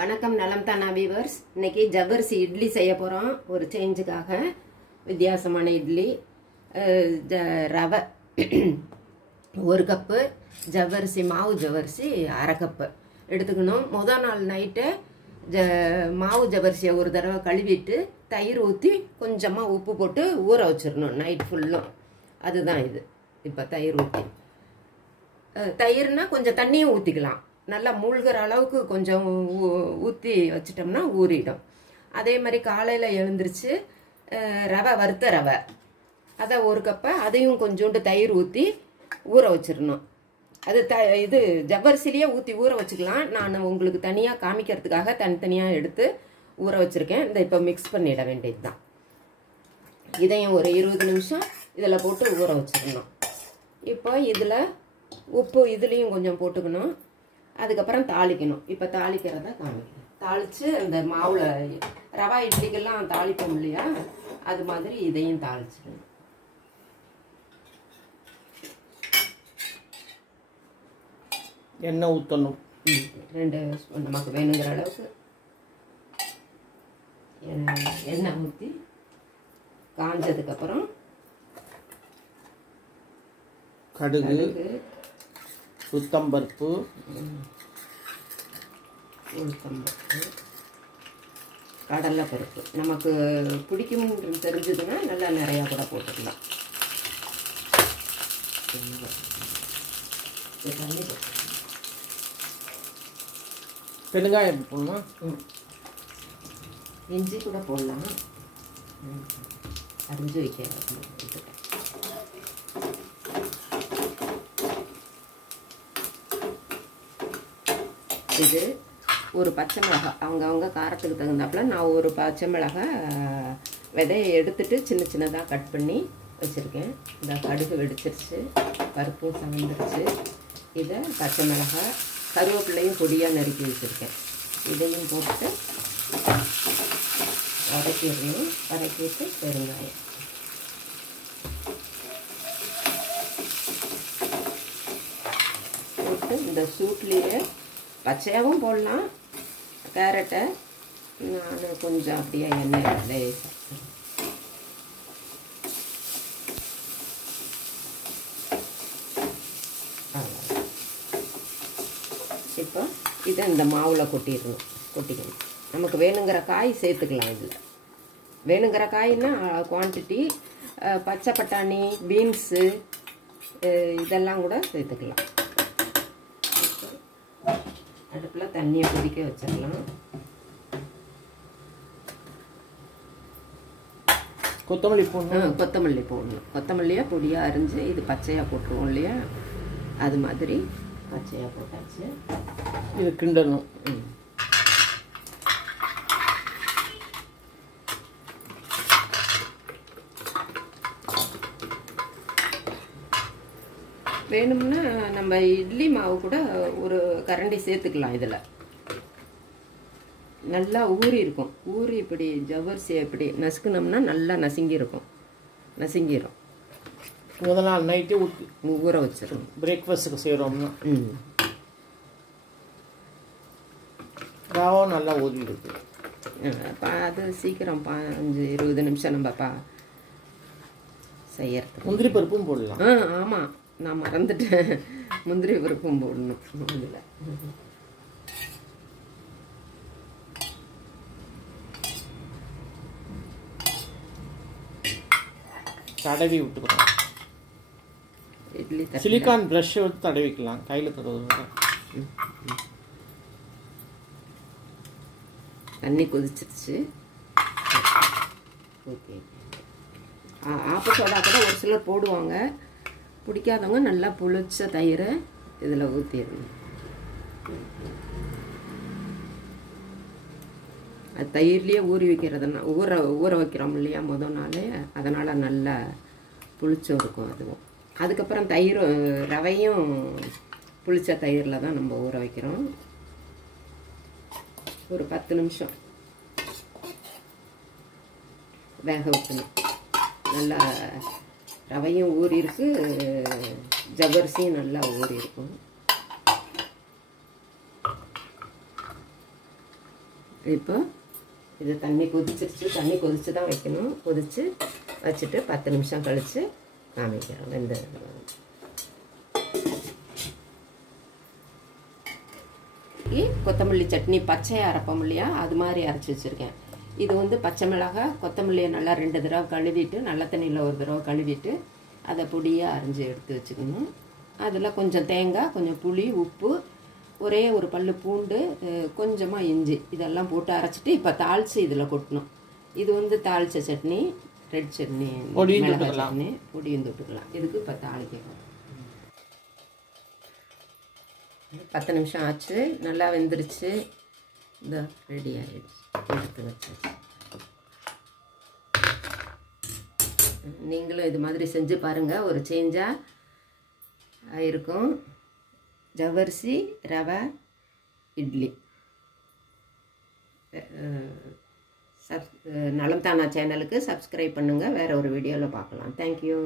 வணக்கம் நலம் தானா வீவர்ஸ். இன்னைக்கு ஜவ்வரிசி இட்லி செய்ய போகிறோம். ஒரு சேஞ்சுக்காக வித்தியாசமான இட்லி. ரவை 1 கப்பு, ஜவ்வரிசி மாவு ஜவ்வரிசி 1/2 கப்பு எடுத்துக்கணும். முதல் நாள் நைட்டு மாவு ஜவ்வரிசியை ஒரு தடவை கழுவிட்டு தயிர் ஊற்றி கொஞ்சமாக உப்பு போட்டு ஊற வச்சிடணும் நைட் ஃபுல்லும். அதுதான் இது. இப்போ தயிர் ஊற்றி, தயிர்னா கொஞ்சம் தண்ணியும் ஊற்றிக்கலாம். நல்லா மூழ்கிற அளவுக்கு கொஞ்சம் ஊற்றி வச்சிட்டோம்னா ஊறிடும். அதே மாதிரி காலையில் எழுந்திரிச்சு ரவை, வறுத்த ரவை, அதை 1 கப்பை அதையும் கொஞ்சோண்டு தயிர் ஊற்றி ஊற வச்சிடணும். அது இது ஜவ்வரிசிலேயே ஊற்றி ஊற வச்சுக்கலாம். நான் உங்களுக்கு தனியாக காமிக்கிறதுக்காக தனித்தனியாக எடுத்து ஊற வச்சுருக்கேன். இதை இப்போ மிக்ஸ் பண்ணிட வேண்டியது தான். இதையும் ஒரு 20 நிமிஷம் இதில் போட்டு ஊற வச்சிடணும். இப்போ இதில் உப்பு இதுலேயும் கொஞ்சம் போட்டுக்கணும். அதுக்கப்புறம் தாளிக்கணும். இப்போ தாளிக்கிறத காமிக்கணும். தாளித்து அந்த மாவில் ரவா இட்லிக்கெல்லாம் தாளிப்போம் இல்லையா, அது மாதிரி இதையும் தாளிச்சிடணும். எண்ணெய் ஊற்றணும். 2 ஸ்பூன் நமக்கு வேணுங்கிற அளவுக்கு எண்ணெய் ஊற்றி காஞ்சதுக்கப்புறம் கடுகு, உளுத்தம்பருப்பு, கடலைப்பருப்பு நமக்கு பிடிக்கும் தெரிஞ்சதுன்னா நல்லா நிறையா கூட போட்டுக்கலாம். பெருங்காயம் போடணும். இஞ்சி கூட போடலாம். அரிஞ்சு வைக்க இது ஒரு பச்சை மிளகாய், அவங்கவுங்க காரத்துக்கு தகுந்தாப்புல நான் ஒரு பச்சை மிளகாய் விதையை எடுத்துட்டு சின்ன சின்னதாக கட் பண்ணி வச்சுருக்கேன். இந்த கடுகு வெடிச்சிருச்சு, பருப்பும் சமைந்துருச்சு. இதை பச்சை மிளகாய், கருவேப்பிலையும் பொடியாக நறுக்கி வச்சுருக்கேன். இதையும் போட்டு வதக்கிடணும். வதக்கிட்டு பெருங்காயம், போட்டு இந்த சூட்லேயே பச்சையாகவும் போடலாம். கேரட்டை நான் கொஞ்சம் அப்படியே எண்ணெய் இப்போ இதை இந்த மாவில் கொட்டிக்கணும். நமக்கு வேணுங்கிற காய் சேர்த்துக்கலாம். இதில் வேணுங்கிற காய்னா குவான்டிட்டி, பச்சை பட்டாணி, பீன்ஸு இதெல்லாம் கூட சேர்த்துக்கலாம். அடுப்பில் தண்ணியை கொதிக்க வச்சிடலாம். கொத்தமல்லி போடணும். கொத்தமல்லி போடணும். கொத்தமல்லியை பொடியாக அரிஞ்சு இது பச்சையாக போட்டுருவோம் இல்லையா, அது மாதிரி பச்சையாக போட்டாச்சு. இது கிண்டணும். வேணும்னா நம்ம இட்லி மாவு கூட ஒரு கரண்டி சேர்த்துக்கலாம். இதில் நல்லா ஊறி இருக்கும். ஊறி இப்படி ஜவ்வரிசியை இப்படி நசுக்கணும்னா நல்லா நசுங்கிடும். முதல் நாள் நைட்டே ஊற வச்சிடும். பிரேக்ஃபாஸ்ட்டுக்கு செய்கிறோம்னா ராவும் நல்லா ஊறிடுது. அது சீக்கிரம் 15-20 நிமிஷம் நம்ம செய்யறது. முந்திரி பருப்பும் போடலாம். ஆமாம், நான் மறந்துட்டேன். முந்திரி பருப்பும் போடணும் இதில். தடவி விட்டுக்கிறோம். இட்லி சிலிக்கான் ப்ரஷ் எடுத்து தடவிக்கலாம். கையில் தடவை. தண்ணி கொதிச்சிருச்சு. ஓகே. ஆப்ப சோடா கூட ஒரு சிலர் போடுவாங்க. பிடிக்காதவங்க நல்லா புளிச்ச தயிரை இதில் ஊற்றிடணும். அது தயிர்லேயே ஊறி வைக்கிறதுனா ஊற வைக்கிறோம் இல்லையா முதல் நாள், அதனால் நல்லா புளிச்சும் இருக்கும் அதுவும். அதுக்கப்புறம் தயிர், ரவையும் புளிச்ச தயிரில் தான் நம்ம ஊற வைக்கிறோம். ஒரு 10 நிமிஷம் வேக வைக்கணும். நல்லா ரவையும் ஊறி இருக்கு, ஜவ்வரிசியும் நல்லா ஊறி இருக்கும். இப்போ இது தண்ணி கொதிச்சிருச்சு. தண்ணி கொதிச்சு தான் வைக்கணும். கொதித்து வச்சுட்டு 10 நிமிஷம் கழித்து காமிக்கிறோம். வெந்த கொத்தமல்லி சட்னி பச்சையாக அரைப்போம் இல்லையா, அது மாதிரி அரைச்சி வச்சுருக்கேன். இது வந்து பச்சை மிளகாய் கொத்தமல்லியை நல்லா 2 தடவை கழுவிட்டு, நல்ல தண்ணியில் ஒரு தடவை கழுவிட்டு அதை பொடியாக அரைஞ்சி எடுத்து வச்சுக்கணும். அதில் கொஞ்சம் தேங்காய், கொஞ்சம் புளி, உப்பு, ஒரே ஒரு பல்லு பூண்டு, கொஞ்சமாக இஞ்சி இதெல்லாம் போட்டு அரைச்சிட்டு இப்போ தாளித்து இதில் கொட்டணும். இது வந்து தாளித்த சட்னி, ரெட் சட்னி, மிளகாய் சட்னி, பொடியும் தொட்டுக்கலாம். இதுக்கு இப்போ தாளிக்கணும். 10 நிமிஷம் ஆச்சு. நல்லா வெந்துருச்சு. இந்த ரெடி ஆகிடுச்சு. எடுத்து வச்சாச்சு. நீங்களும் இது மாதிரி செஞ்சு பாருங்கள். ஒரு சேஞ்சாக இருக்கும். ஜவ்வரிசி ரவை இட்லி. நலம் தானா சேனலுக்கு சப்ஸ்கிரைப் பண்ணுங்கள். வேறு ஒரு வீடியோவில் பார்க்கலாம். தேங்க்யூ.